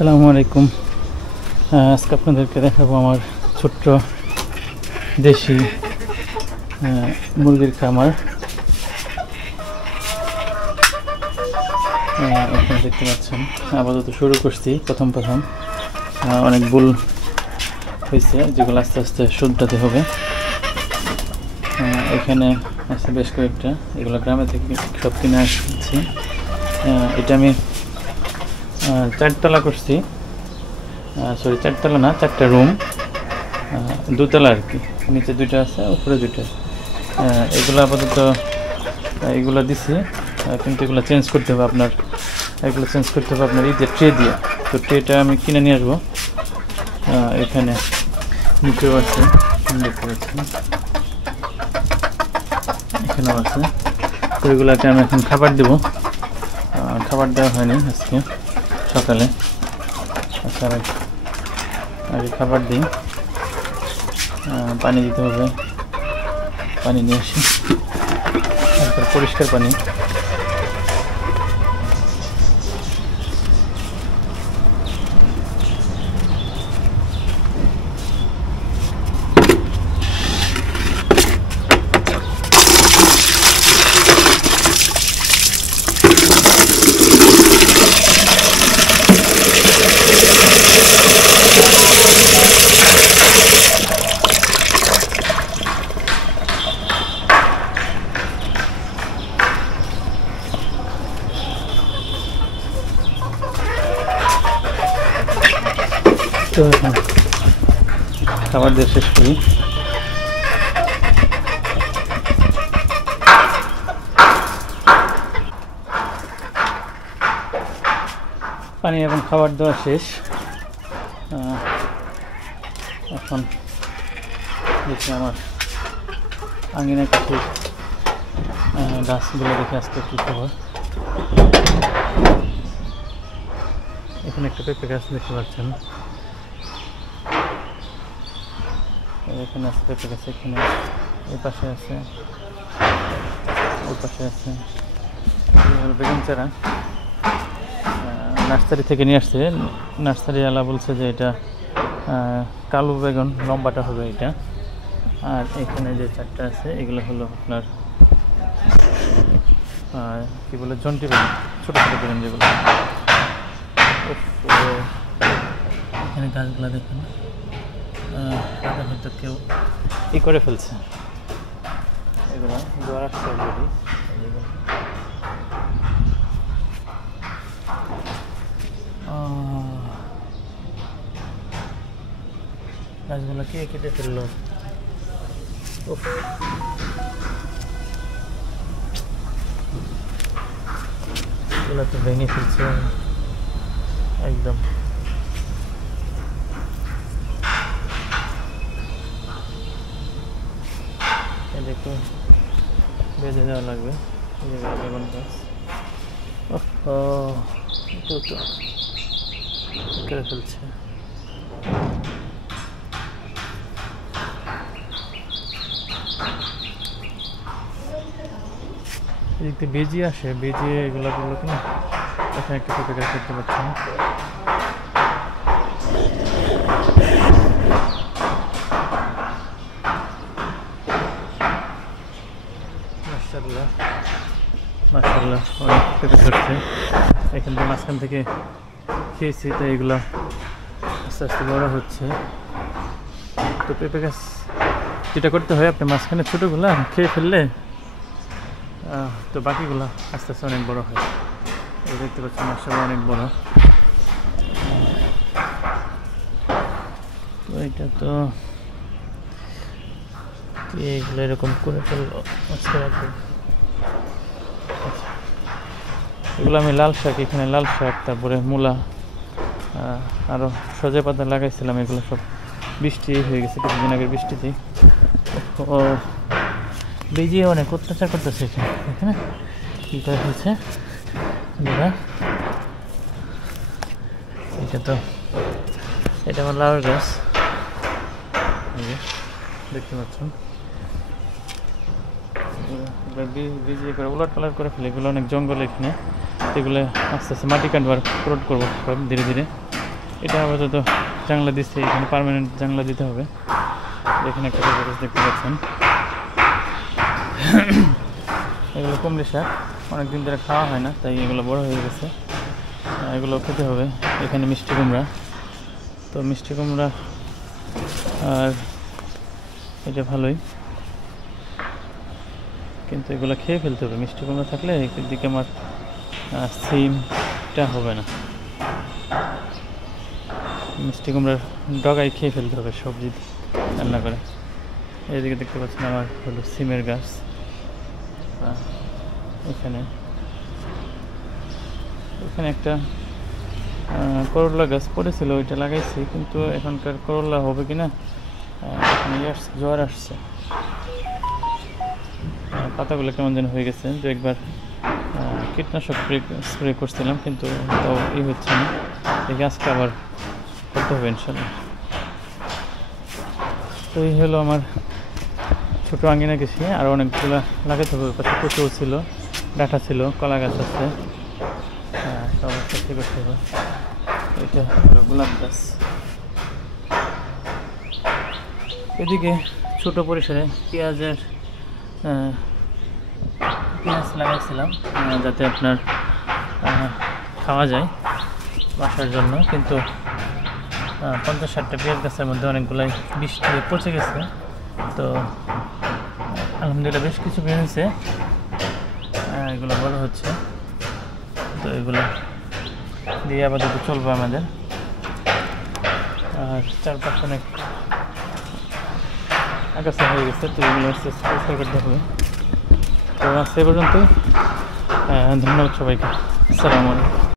আসসালামু আলাইকুম। আজকে আপনাদেরকে দেখাবো আমার ছোট্ট দেশি মুরগির খামার। আপনারা দেখতে পাচ্ছেন আপাতত শুরু করছি প্রথম অনেক ভুল হয়েছে যেগুলো আস্তে আস্তে শুধরাতে হবে। এখানে আছে বেশ কয়েকটা, এগুলো গ্রামে থেকে সব কিনে আসছি। এটা আমি 4 তলা করছি, সরি 4 তলা না, 4টা রুম, 2 তলা আর কি, নিচে 2টা আছে উপরে 2টা। এগুলো আপাতত এগুলো দিছি, কিন্তু এগুলো চেঞ্জ করতে হবে আপনার, ঈদের ট্রে দিয়ে। তো ট্রেটা আমি কিনে নিয়ে আসবো। এখানে নিচেও আছে, দেখতে পাচ্ছেন, এখানেও আছে। তো এগুলোকে আমি এখন খাবার দেবো। খাবার দেওয়া হয়নি আজকে সকালে, আচ্ছা আগে খাবার দিই। পানি দিতে হবে, পানি নিয়ে আসি, তারপর পরিষ্কার পানি। তো খাবার দিয়ে শেষ করি। পানি এবং খাবার দেওয়া শেষ। এখন দেখি আমার আঙিনার কাছে গাছগুলো দেখে আজকে কী খবর। এখানে একটা পেঁপে গাছ দেখতে পাচ্ছেন, এখানে আছে পেঁপে গাছ, এখানে এই পাশে আছে, ওই পাশে আছে। বেগুন চারা নার্সারি থেকে নিয়ে আসছে। নার্সারিওয়ালা বলছে যে এটা কালো বেগুন, লম্বাটা হবে এটা। আর এখানে যে 4টা আছে এগুলো হলো আপনার কি বলে, জন্টি বেগুন, ছোটো ছোটো বেগুন যেগুলো। এখানে গাছগুলো দেখুন, হয়তো কেউ করে ফেলছে। এগুলো জোয়ার আসছে অলরেডি। গাছগুলো কে কেটে ফেললো? এগুলো তো ভেঙে ফেলছে একদম। এদেরকে বেঁধে দেওয়া লাগবে। বেগুন গাছ কেটে ফেলছে। এদিকে বেজি আসে, বেজিয়ে এগুলো করলো কিনা। এখানে একটা পেঁপে গাছ দেখতে পাচ্ছেন। মাশাআল্লাহ অনেক পেঁপে ধরছে। এখান থেকে মাঝখান থেকে খেয়েছি, তাই এগুলো আস্তে আস্তে বড় হচ্ছে। তো পেঁপে গাছ যেটা করতে হয়, আপনি মাঝখানে ছোটোগুলা খেয়ে ফেললে তো বাকিগুলো আস্তে আস্তে অনেক বড় হয়। এই দেখতে পাচ্ছেন মাশাআল্লাহ অনেক বড়। তো এটা তো এগুলো এরকম করে ফেললো। এগুলো আমি লাল শাক, এখানে লাল শাক, তারপরে মূলা, আরও সজে পাতা লাগাইছিলাম। এগুলো সব বৃষ্টি হয়ে গেছে কিছুদিন আগের বৃষ্টিতেই। বেজিয়ে অনেক অত্যাচার করতেছে এখানে, কী করে ফেলছে দাদা। এটা আমার লাউয়ের গাছ, দেখতে পাচ্ছেন। ভিজিয়ে করে উলট পালট করে ফেলে, এগুলো অনেক জঙ্গল এখানে। এগুলো আস্তে আস্তে মাটি কাটবার পুরোট করবো সব ধীরে ধীরে। এটা আপাতত জানলা দিচ্ছে, এখানে পার্মানেন্ট জানলা দিতে হবে। এখানে একটা গাছ দেখতে পাচ্ছেন, এগুলো কুমড়ি শাক, অনেকদিন ধরে খাওয়া হয় না, তাই এগুলো বড় হয়ে গেছে, এগুলো খেতে হবে। এখানে মিষ্টি কুমড়া, তো মিষ্টি কুমড়া আর এটা ভালোই, কিন্তু এগুলো খেয়ে ফেলতে হবে। মিষ্টি কুমড়া থাকলে একদিকে আমার সিমটা হবে না, মিষ্টি কুমড়ার ডগাই খেয়ে ফেলতে হবে সবজি রান্না করে। এইদিকে দেখতে পাচ্ছেন আমার হলো সিমের গাছ, এখানে একটা করলা গাছ পড়েছিল, ওইটা লাগাইছি, কিন্তু এখনকার করলা হবে কিনা, জ্বর আসছে, পাতাগুলো কেমন যেন হয়ে গেছে। দু একবার কীটনাশক স্প্রে করছিলাম, কিন্তু তাও হচ্ছে না, এই গাছটা আবার করতে হবে ইনশাল্লাহ। তো এই হলো আমার ছোটো আঙ্গিনা গেছি, আর অনেকগুলো লাগাতে হবে, পাশে কচু ছিল, ডাঁটা ছিল, কলা গাছ আছে, সব একসাথে করতে হবে। এটা হলো গোলাপ গাছ। এদিকে ছোট পরিসরে পেঁয়াজ লাগাইছিলাম, যাতে আপনার খাওয়া যায় বাসার জন্য, কিন্তু 50-60টা পেঁয়াজ গাছের মধ্যে অনেকগুলাই বৃষ্টি পচে গেছে। তো আলহামদুলিল্লাহ বেশ কিছু বের হয়েছে, এগুলো বড় হচ্ছে, তো এগুলো দিয়ে আপাতত চলবে আমাদের। আর চারপাশে অনেক আগাছা হয়ে গেছে, তো এগুলো পরিষ্কার করতে হবে। তো আজ এই পর্যন্ত, ধন্যবাদ সবাইকে, আসসালামু আলাইকুম।